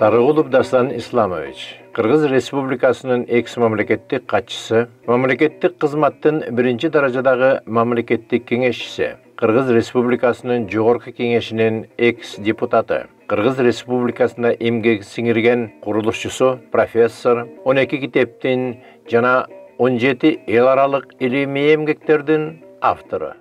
Sarıgulov Dastan Islamovich, Kırgız Respublikasının eks-mamleketlik katçısı, mamleketlik kızmattın birinci derecedagi mamleketlik kengeşçisi, Kırgız Respublikasının Jogorku Kengeşinin eks-deputatı, Kırgız Respublikasında emgek singirgen kuruluşçusu, professor, 12 kiteptin jana 17 el aralık ilimi emgeklerden avtoru.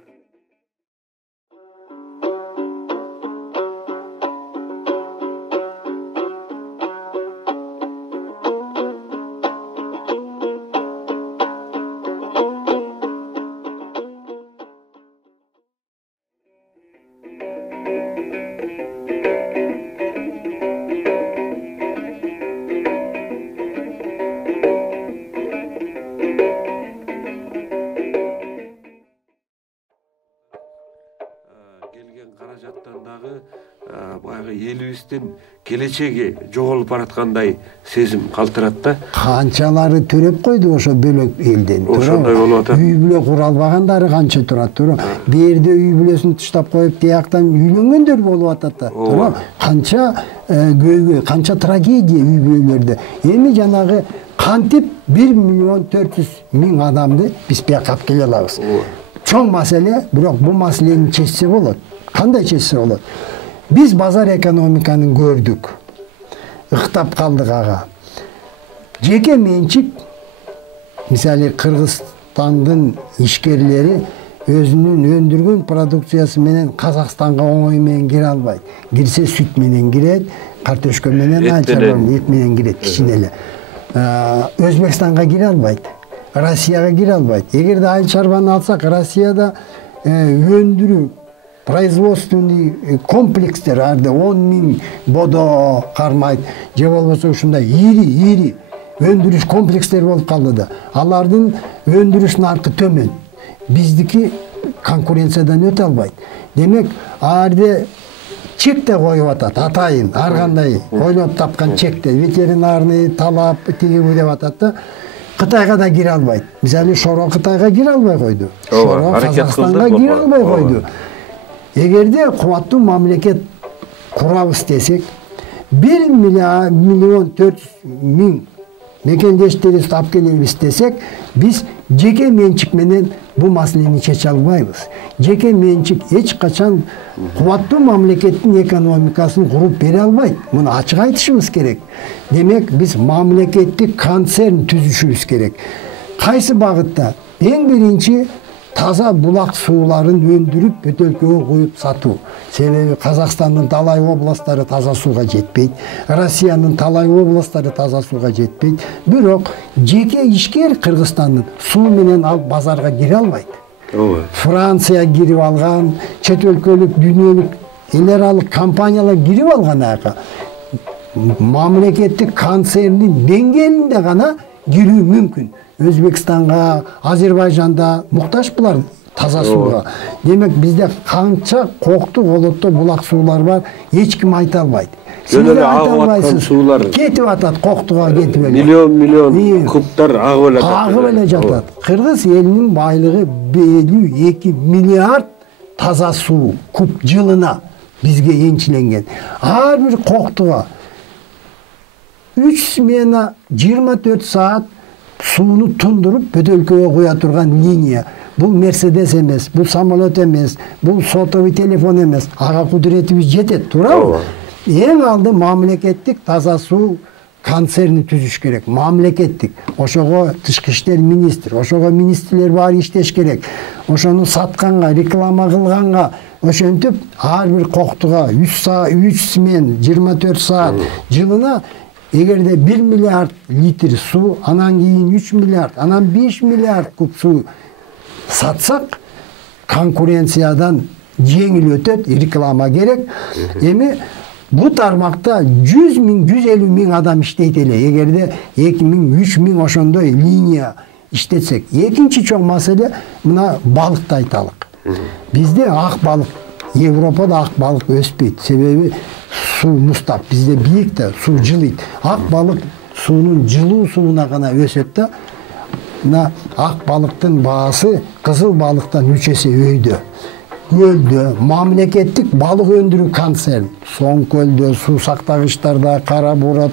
Баягы элибиздин келечеги жоголуп бараткандай сезим калтырат да. Канчалары төрөп койду ошо бөлөк элден. Ошондой болуп атат. Үй бүлө кура албагандары канча турат, туура. Берде үй бүлөсүн таштап коюп, тияктан үйлөнгөндөр болуп атат да. Туура. Канча көйгөй, канча трагедия үй бүлөлөрдө. Эми жанагы кантип 1.400.000 адамды биз бияка алып келе алабыз. Чоң маселе, бирок бул маселени чечсе болот. Кандай чечсе болот? Biz bazar ekonomikanı gördük. Iktap kaldık ağa. Jeke mençik, misali Kırgızstandın işgerileri özünün öndürgün produksiyası menen Kazakstan'a oңой менен giре албайт. Girse süt menen giret, kartoşka menen, et menen giret, kişineli. Özbekistan'a giре албайт. Россияга giре албайт. Эгерде айыл чарбаны алсак, Россияда өндүрүү производственный комплекстер арды 10.000 бодо кармайт, же болбосо ушундай ири өндүрүш комплекстер болуп калды да. Алардын өндүрүш наркы төмөн. Биздики конкуренциядан өтө албайт. Демек, арды чек де коюп атат, атайын, ар кандай ойлоп тапкан чекте, ветеринарный талап тигүү деп атат да. Кытайга да кире албайт. Мисалы Шоро Кытайга кире албай койду. Шоро Казакстанга кире албай койду. Эгерде кубаттуу мамлекет курабыз десек, 1.400.000 мекендештерибизди алып келебиз десек, биз жеке менчик менен бул маселени чече албайбыз. Жеке менчик эч качан кубаттуу мамлекеттин экономикасын куруп бере албайт. Муну ачык айтышыбыз керек. Демек, биз мамлекеттик концерн түзүшүбүз керек. Кайсы багытта? Эң биринчи таза булак сууларын өндүрүп бөтөлкөгө коюп сатуу. Себеби Казакстандын талай областтары таза сууга жетпейт, Россиянын талай областтары таза сууга жетпейт. Бирок жеке ишкер Кыргызстандын суу менен алып базарга кире албайт. Франция кирип алган, чет өлкөлүк, дүйнөлүк эл аралык компаниялар кирип алган аяка. Мамлекеттик концерндин деңгээлинде гана кирүү мүмкүн. Өзбекстанга, Азербайжанда муктаж булар таза сууга. Демек, бизде канча коктуу болоттуу булак суулар бар, эч ким айта албайт. Сиз агып аткан суулар кетип атат, коктууга кетип эле. Миллион кубтар агып эле жатат. Агып эле жатат. Кыргыз элинин байлыгы 52 миллиард таза суу куб жылына бизге энчиленген. Ар бир коктууга 3 смена 24 саат сууну тундуруп бөтөлкөгө куя турган линия. Бул Мерседес эмес, бул самолет эмес, бул сотовый телефон эмес. Ага кудуретибиз жетет, туурабы? Эң алды мамлекеттик таза суу концерни түзүш керек. Мамлекеттик. Ошого тышкы иштер министр, ошого министрлер баары иштеш керек. Ошону сатканга, реклама кылганга, ошентип ар бир коктуга 3 смен 24 саат жылына эгерде 1 миллиард литр суу, анан кийин 3 миллиард, анан 5 миллиард куб суу сатсак, конкуренциядан жеңил өтөт, реклама керек. Эми бу тармакта 100.000, 150.000 адам иштейт эле. Эгерде 2.000, 3.000 ошондой линия иштетсек. Экинчи чоң маселе мына балыкты айталык. Бизде ак балык, Европада ак балык өспөйт. Себеби суу мустап, бизде бийик да, суу жылыйт. Ак балык суунун жылуу сууна гана өсөт да. Мына ак балыктын баасы кызыл балыктан 3 эсе өйдө. көлдө мамлекеттик балык өндүрүү концерн Соң көлдө, суу сактагычтарда, Кара Бурат,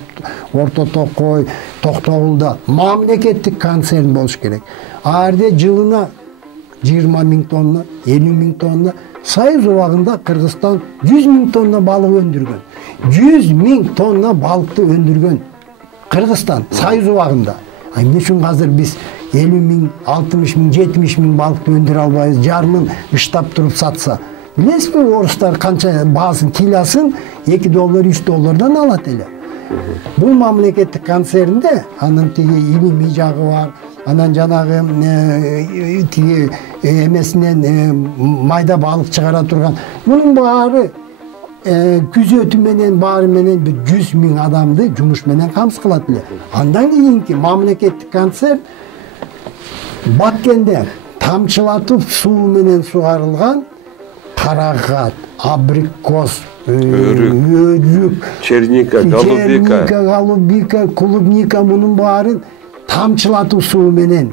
Орто Токой, Токтогулда мамлекеттик концерн болуш керек. Ал жерде жылына 20 000 тонна, 50 000 тонна, Союз убагында Кыргызстан 100 000 тонна балык өндүргөн. 100 000 тонна балыкты өндүргөн Кыргызстан Союз убагында. Эмне үчүн азыр биз 50 000, 60 000, 70 000 балыкты өндүрө албайбыз, жарымын ыштап туруп сатса. Билесизби, орустар канча баасын, килосын $2, $3 алат эле. Бул мамлекеттик концернде анын тиги илимий жагы бар, анан жанагы тиги эмесинен майда балык чыгара турган. Мунун баары күзөтүү менен баары менен 100 000 адамды жумуш менен камсыз кылат эле. Андан кийинки мамлекеттик концерн Баткенде тамчылатып суу менен сугарылган карагат, абрикос, өрүк, черника, голубика, клубника мунун баарын тамчылатып суу менен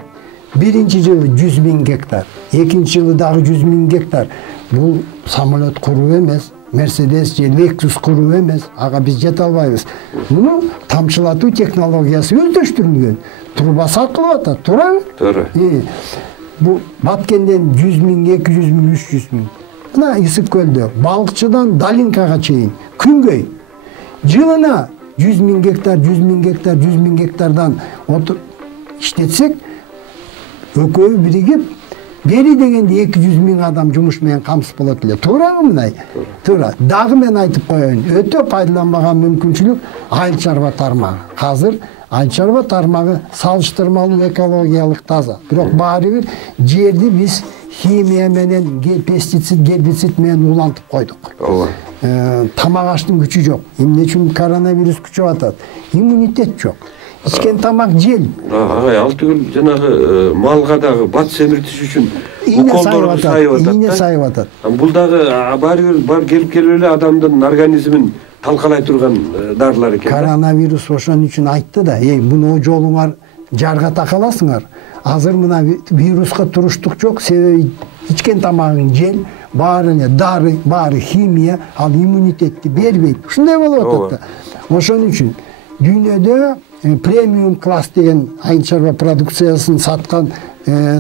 биринчи жылы 100 000 гектар, экинчи жылы дагы 100 000 гектар. Бул самолет куруу эмес, Мерседес же Lexus куруу эмес, ага биз жете албайбыз. Муну тамчылатуу технологиясы өздөштүрүлгөн. Труба сатылып атат, туурабы? Туура. Бу Баткенден 100 000, 200 000, 300 000. Мына Ысык көлдө балыкчыдан Далинкага чейин күнгөй жылына 100 000 гектар, 100 000 гектар, 100 000 гектардан иштетсек, экөө биригип бери дегенде 200 000 адам жумуш менен камсыз болот эле. Туурабы мынай? Туура. Дагы мен айтып коеюн, өтө пайдаланбаган мүмкүнчүлүк айыл чарба тармагы. Азыр айыл чарба тармагы салыштырмалуу экологиялык таза. Бирок баары бир жерди биз химия менен, пестицид, гербицид менен улантып койдук. Ооба. Тамак аштын күчү жок. Эмне үчүн коронавирус күчөп атат? Иммунитет жок. Ичкен тамак жел. Ал түгүл жанагы малга дагы бат семиртиш үчүн уколдорду сайып атат. Ийне сайып атат. Бул дагы бар келип эле адамдын организмин талкалай турган дарылар экен. Коронавирус ошон үчүн айтты да, муну жолуңар жарга такаласыңар. Азыр мына вируска туруштук жок, себеби ичкен тамагың жел, баары эле дары, баары химия, ал иммунитетти бербейт. Ушундай болуп атат да. Ошон үчүн дүйнөдө премиум класс деген айыл чарба продукциясын саткан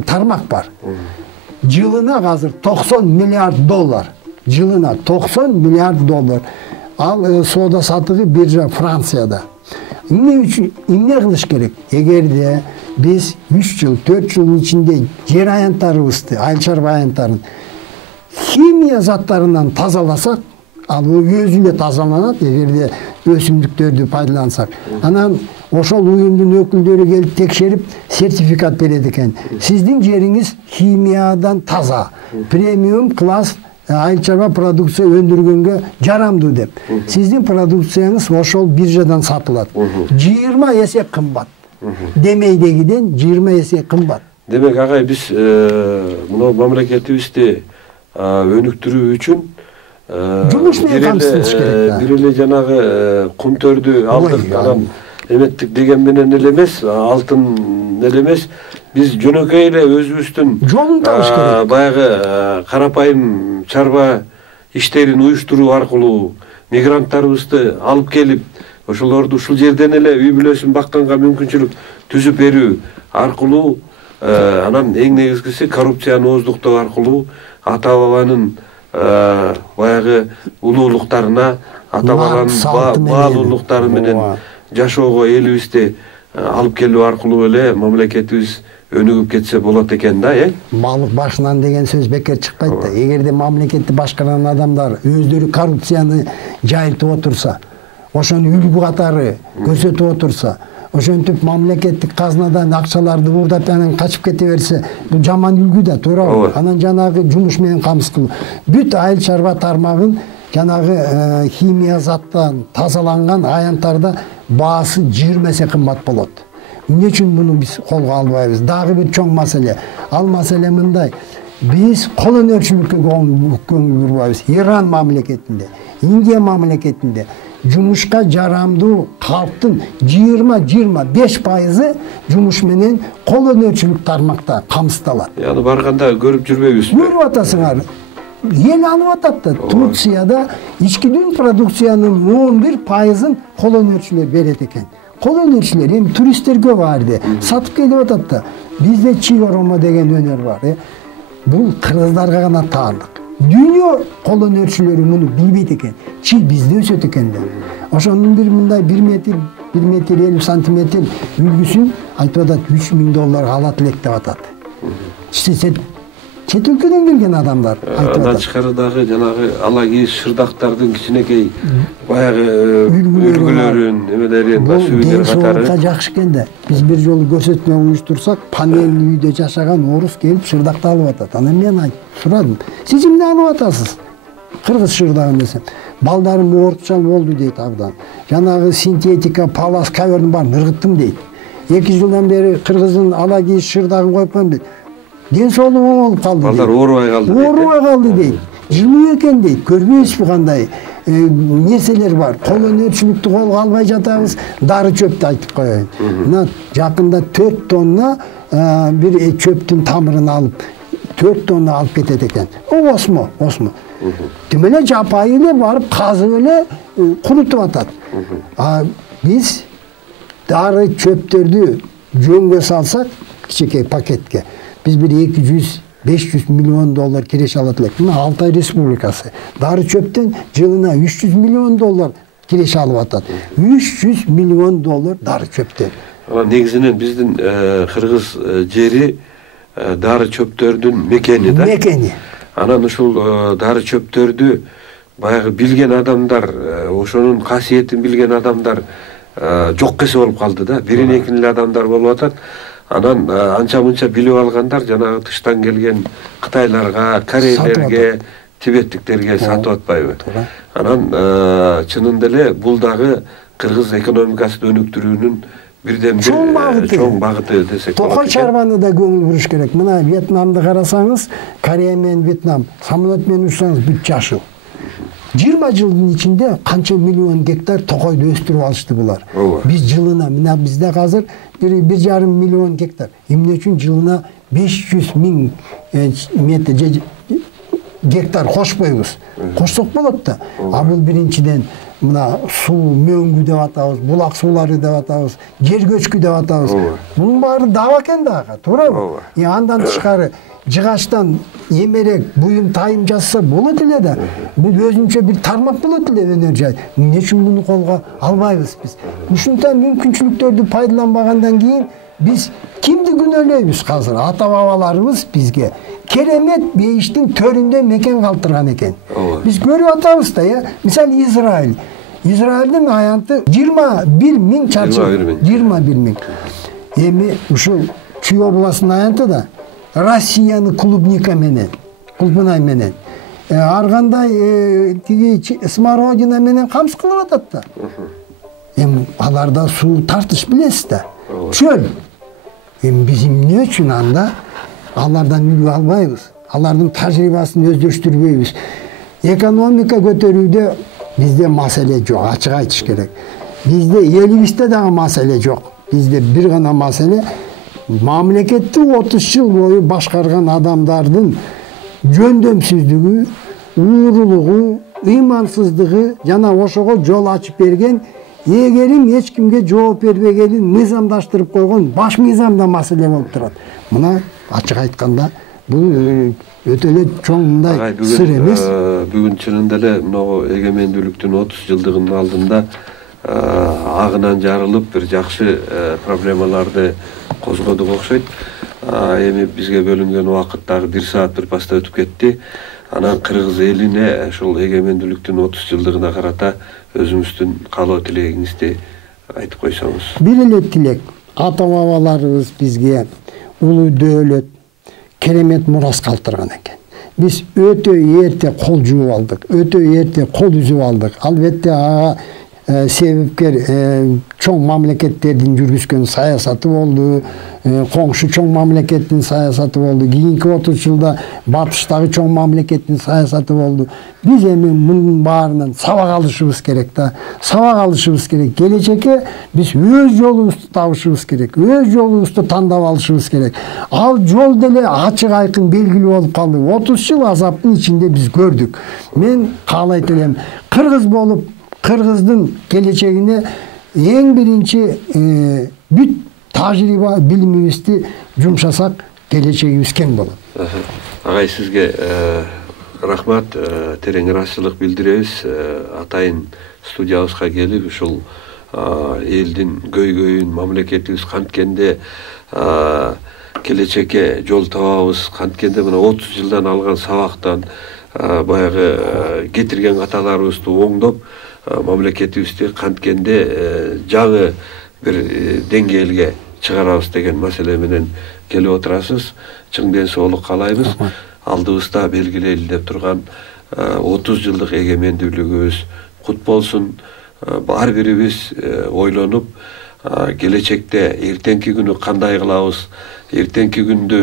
тармак бар. Жылына азыр $90 миллиард. Жылына $90 миллиард. Ал соода сатыгы биржа Францияда. Эмне үчүн, эмне кылыш керек? Эгерде биз 3 жыл, 4 жылдын ичинде жер аянтарыбызды, айыл чарба аянтарын химия заттарынан тазаласак, ал өзү эле тазаланат, эгерде өсүмдүктөрдү пайдалансак. Анан ошол уюмдун өкүлдөрү келип текшерип сертификат берет экен. Сиздин жериңиз химиядан таза, премиум класс айыл чарба продукция өндүргөнгө жарамдуу деп. Сиздин продукцияңыз ошол биржадан сатылат. 20 эсе кымбат. Демейдегиден 20 эсе кымбат. Демек агай биз мына мамлекетибизди өнүктүрүү үчүн жумуш менен камсыздаш керек. Бир эле жанагы кумтөрдү алдык, анан эметтик деген менен эле эмес, алтын эле эмес, биз жөнөкөй эле өзүбүздүн жолун табыш керек. Баягы карапайым чарба иштерин уюштуруу аркылуу мигранттарыбызды алып келип, ошолорду ушул жерден эле үй бүлөсүн бакканга мүмкүнчүлүк түзүп берүү аркылуу, анан эң негизгиси коррупцияны ооздуктоо аркылуу ата бабанын баягы улуулуктарына, ата бабанын баалуулуктары менен жашоого элибизди алып келүү аркылуу эле мамлекетибиз өнүгүп кетсе болот экен да, Балык башынан деген сөз бекер чыкпайт да. Эгерде мамлекетти башкарган адамдар өздөрү коррупцияны жайылтып отурса, ошону үлгү катары көрсөтүп отурса, ошентип мамлекеттик казнадан акчаларды уурдап анан качып кете берсе, бул жаман үлгү да, туурабы? Анан жанагы жумуш менен камсыз кылуу. Бүт айыл чарба тармагын жанагы химия заттан тазаланган аянтарда баасы 20 эсе кымбат болот. Эмне үчүн муну биз колго албайбыз? Дагы бир чоң маселе. Ал маселе мындай. Биз кол өнөрчүлүккө көңүл бурбайбыз. Иран мамлекетинде, Индия мамлекетинде жумушка жарамдуу калктын 20-25% жумуш менен кол өнөрчүлүк тармакта камсыздалат. Яны барганда көрүп жүрбөйбүзбү? Көрүп атасыңар. ел алып атат да. Турцияда ичкидин продукциянын 11%-ын кол өнөрчүлөр берет экен. Кол өнөрчүлөр эми туристтерге барды, сатып келип атат да. Бизде чигоромо деген өнөр бар. Бул кыргыздарга гана таандык. Дүйнө кол өнөрчүлөрү муну билбейт экен. Чи бизде өсөт экен да. Ошонун бир мындай 1 метр 50 сантиметр үлгүсүн айтып атат $3.000 алат элек деп атат. Чет өлкөдөн келген адамдар айтып атат. Тышкарыдагы жанагы ала кийиз шырдактардын кичинекей баягы үлгүлөрүн, эмелерин, сүйүлөр катары. Ден жакшы экен да. Биз бир жолу көрсөтмө уюштурсак, панельный үйдө жашаган орус келип шырдакты алып атат. Анан мен сурадым. Сиз эмне алып атасыз? Кыргыз шырдагын десем. Балдарым оорукчал болду дейт абдан. Жанагы синтетика, палас, ковёрдун баарын ыргыттым дейт. 2 жылдан бери кыргыздын ала кийиз шырдагын коюпман дейт. Ден соолугу болуп калды. Балдар оорубай калды дейт. Оорубай калды дейт. Жылуу экен дейт. Көрбөйсүзбү кандай нерселер бар. Кол өнөрчүлүктү колго албай жатабыз. Дары чөптү айтып коеюн. Мына жакында 4 тонна бир чөптүн тамырын алып 4 тонна алып кетет экен. Осмо. Тим эле жапайы эле барып казып эле курутуп атат. Биз дары чөптөрдү жөнгө салсак, кичинекей пакетке, биз бир $200-500 миллион киреше алат элек. Мына Алтай Республикасы дары чөптөн жылына $300 миллион киреше алып атат. $300 миллион дары чөптөн. Негизинен биздин кыргыз жери дары чөптөрдүн мекени да. Мекени. Анан ушул дары чөптөрдү баягы билген адамдар, ошонун касиетин билген адамдар жок кесе болуп калды да. Бирин-экин эле адамдар болуп атат. Анан анча-мунча билип алгандар жанагы тыштан келген кытайларга, корейлерге, тибеттиктерге сатып атпайбы. Анан чынында эле бул дагы кыргыз экономикасын өнүктүрүүнүн бирден бир чоң багыты десек болот. Токой чарбаны да көңүл буруш керек. Мына Вьетнамды карасаңыз, Корея менен Вьетнам, самолет менен учсаңыз бүт жашыл. 20 жылдын ичинде канча миллион гектар токойду өстүрүп алышты булар. Биз жылына, мына бизде азыр 1,5 миллион гектар. Эмне үчүн жылына 500 миң метр гектар кошпойбуз. Кошсок болот да. А бул биринчиден мына суу мөңгү деп атабыз, булак суулары деп атабыз, жер көчкү деп атабыз. Бунун баары даба экен дагы, туурабы? Андан тышкары жыгачтан эмерек буюм тайым жасса болот эле да. Бул өзүнчө бир тармак болот эле өнөр жай. Эмне үчүн муну колго албайбыз биз? Ушундай мүмкүнчүлүктөрдү пайдаланбагандан кийин биз кимди күнөөлөйбүз азыр? Ата бабаларыбыз бизге керемет бейиштин төрүндө мекен калтырган экен. Биз көрүп атабыз да, мисалы Израилдин аянты 21 миң чарчы. 21 миң. Эми ушул Чүй областынын аянты да Россияны клубника менен, клубнай менен, ар кандай тиги смородина менен камсыз кылып атат да. Эми аларда суу тартыш билесиз да. Чөл. Эми биз эмне үчүн анда алардан үлгү албайбыз? Алардын тажрыйбасын өздөштүрбөйбүз. Экономика көтөрүүдө бизде маселе жок, ачык айтыш керек. Бизде элибизде дагы маселе жок. Бизде бир гана маселе мамлекетти 30 жыл бою башкарган адамдардын жөндөмсүздүгү, уурулугу, ыймансыздыгы жана ошого жол ачып берген, эгерим эч кимге жооп бербегенин мыйзамдаштырып койгон баш мыйзамда маселе болуп турат. Мына ачык айтканда бул өтө эле чоң мындай сыр эмес. Бүгүн чынында эле могу эгемендүүлүктүн 30 жылдыгынын алдында агынан жарылып бир жакшы проблемаларды козгодук окшойт. Эми бизге бөлүнгөн убакыт дагы 1 саат 1 паста өтүп кетти. Анан кыргыз элине ушул эгемендүүлүктүн 30 жылдыгына карата өзүңүздүн каалоо тилегиңизди айтып койсоңуз. Бир эле тилек. Ата бабаларыбыз бизге улуу дөөлөт, керемет мурас калтырган экен. Биз өтө эрте кол жууп алдык, өтө эрте кол үзүп алдык. Албетте себепкер чоң мамлекеттердин жүргүзгөн саясаты болду, коңшу чоң мамлекеттин саясаты болду, кийинки 30 жылда батыштагы чоң мамлекеттин саясаты болду. Биз эми мунун баарынан сабак алышыбыз керек да, сабак алышыбыз керек. Келечекке биз өз жолубузду табышыбыз керек, өз жолубузду тандап алышыбыз керек. Ал жол деле ачык айкын белгилүү болуп калды. 30 жыл азаптын ичинде биз көрдүк. Мен каалайт элем, кыргыз болуп, кыргыздын келечегине эң биринчи бүт тажрыйба билимибизди жумшасак, келечегибиз кең болот. Агай, сизге рахмат, терең ыраазычылык билдиребиз. Атайын студиябызга келип, ушул элдин көйгөйүн, мамлекетибиз канткенде келечекке жол табабыз, канткенде мына 30 жылдан алган сабактан баягы кетирген каталарыбызды оңдоп, мамлекетибизди канткенде жаңы бир деңгээлге чыгарабыз деген маселе менен келип отурасыз. Чың ден соолук каалайбыз. Алдыбызда белгилейли деп турган 30 жылдык эгемендүүлүгүбүз кут болсун. Бар бирибиз ойлонуп, келечекте эртеңки күнү кандай кылабыз, эртеңки күндө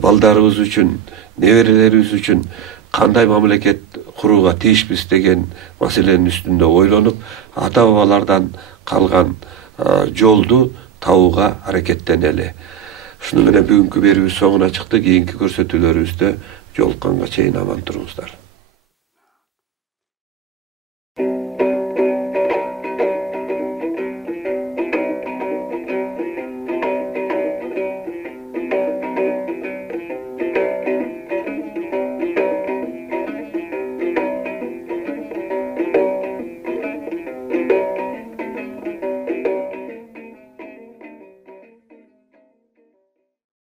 балдарыбыз үчүн, неберелерибиз үчүн кандай мамлекет курууга тийишпиз деген маселенин үстүндө ойлонуп, ата бабалардан калган жолду табууга аракеттенели. Шуну менен бүгүнкү берүүбүз соңуна чыкты. Кийинки көрсөтүүлөрүбүздө жолукканга чейин аман туруңуздар.